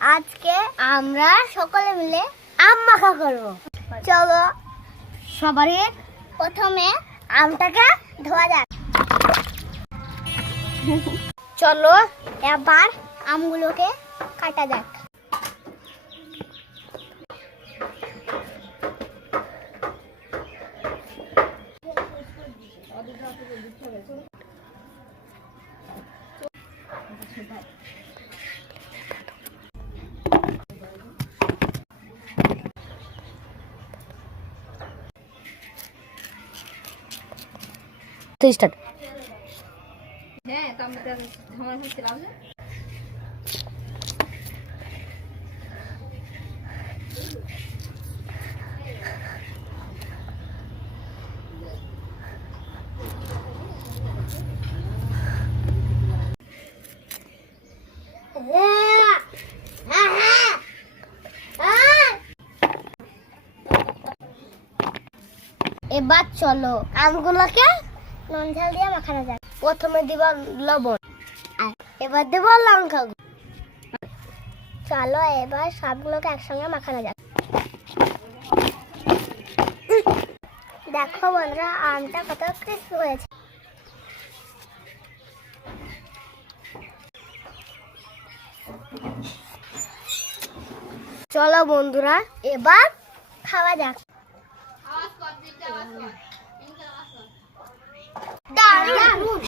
আজকে আমরা সকলে মিলে আম মাখা করব। চলো সবারই প্রথমে আমটাকে ধোয়া যাক। চলো এবার আমগুলোকে কাটা যাক। স্টার্ট। এবার চলো আমগুলোকে নুন ঝাল দিয়ে মাখানো যাক। প্রথমে দিব লবণ, আর এবার দেব লঙ্কা। চলো এবার সবগুলোকে একসঙ্গে মাখানো যাক। দেখো বন্ধুরা আমটা কত ক্রিস্পি হয়েছে। চলো বন্ধুরা এবার খাওয়া যাক। দারুণ।